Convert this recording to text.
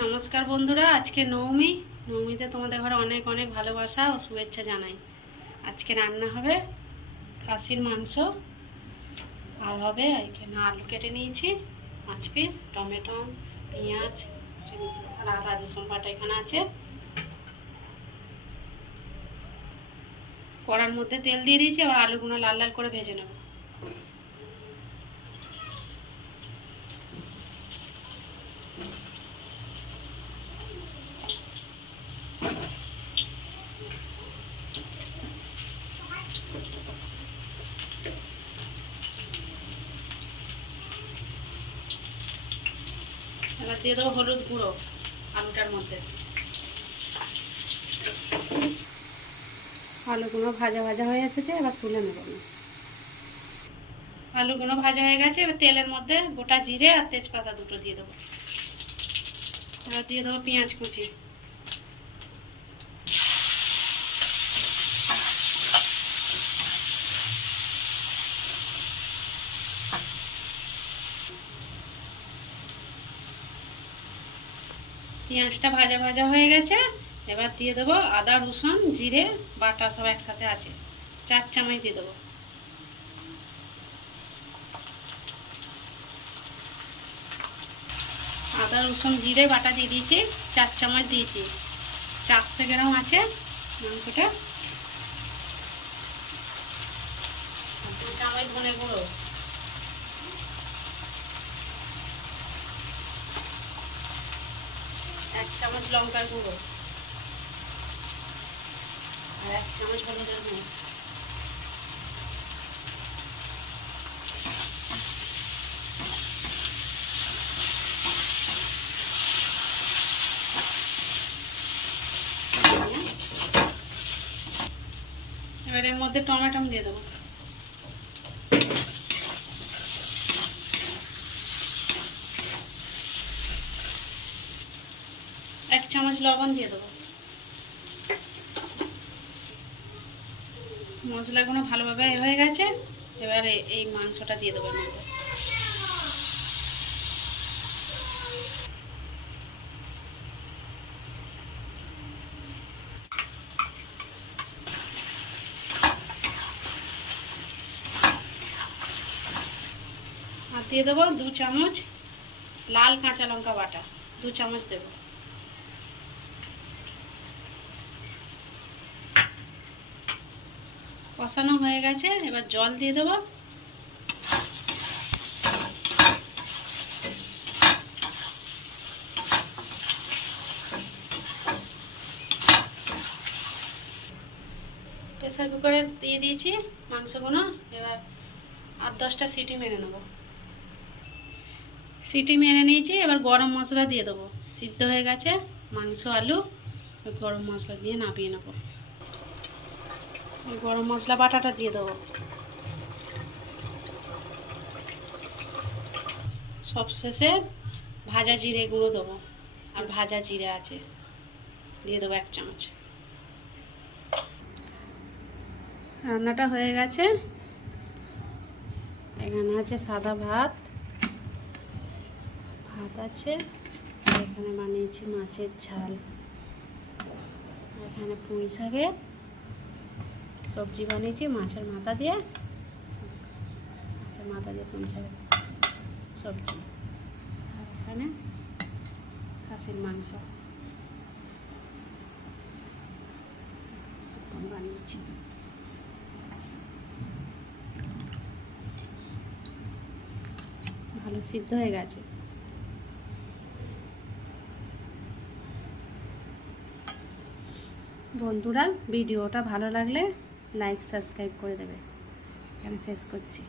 নমস্কার বন্ধুরা, আজকে নবমীতে তোমাদের ঘরে অনেক অনেক ভালোবাসা ও শুভেচ্ছা জানাই। আজকে রান্না হবে খাসির মাংস, আর হবে এখানে আলু কেটে নিয়েছি 5 পিস, টমেটো, পেঁয়াজ, আর আদা রসুন বাটা এখানে আছে। কড়ার মধ্যে তেল দিয়ে দিয়েছি, আবার আলুগুলো লাল লাল করে ভেজে নেব। এবার দিয়ে দেবো হলুদ গুঁড়ো আলুটার মধ্যে। আলুগুলো ভাজা ভাজা হয়ে এসেছে, এবার তুলে নেব। আলুগুলো ভাজা হয়ে গেছে, এবার তেলের মধ্যে গোটা জিরে আর তেজপাতা দুটো দিয়ে দেবো। এবার দিয়ে দেবো পেঁয়াজ কুচি। পেঁয়াজটা ভাজা ভাজা হয়ে গেছে, এবার দিয়ে দেবো আদা রসুন জিরে বাটা, সব একসাথে আছে, 4 চামচ দিয়ে দেবো। আদা রসুন জিরে বাটা দিয়ে দিয়েছি, 4 চামচ দিয়েছি। 400 গ্রাম আছে মাংসটা। 2 চামচ ধনে গুঁড়ো, 1 চামচ লঙ্কার গুঁড়ো, আর 1 চামচ হলুদের গুঁড়ো। এবার এর মধ্যে টমেটো দিয়ে দেবো। এক চামচ লবণ দিয়ে দেবো। মশলাগুলো ভালোভাবে হয়ে গেছে, এবারে এই মাংসটা দিয়ে দেবো এর মধ্যে। আর দিয়ে দেবো 2 চামচ লাল কাঁচা লঙ্কা বাটা, 2 চামচ দেবো। কষানো হয়ে গেছে, এবার জল দিয়ে দেবো। প্রেসার কুকারে দিয়ে দিয়েছি মাংসগুলো, এবার 8-10টা সিটি মেরে নেব। সিটি মেরে নিয়েছি, এবার গরম মশলা দিয়ে দেবো। সিদ্ধ হয়ে গেছে মাংস আলু, গরম মশলা দিয়ে নামিয়ে নেব। গরম মশলা বাটাটা দিয়ে দেবো। সবশেষে ভাজা জিরে গুঁড়ো দেবো, আর ভাজা জিরে আছে দিয়ে দেবো 1 চামচ। রান্নাটা হয়ে গেছে। এখানে আছে সাদা ভাত আছে, এখানে বানিয়েছি মাছের ঝাল, এখানে পুঁই শাকের সবজি বানিয়েছি মাছের মাথা দিয়ে, পুঁই শাকের সবজি, আর এখানে খাসির মাংস বানিয়েছি। ভালো সিদ্ধ হয়ে গেছে। বন্ধুরা, ভিডিওটা ভালো লাগলে লাইক সাবস্ক্রাইব করে দেবে। এখানে শেষ করছি।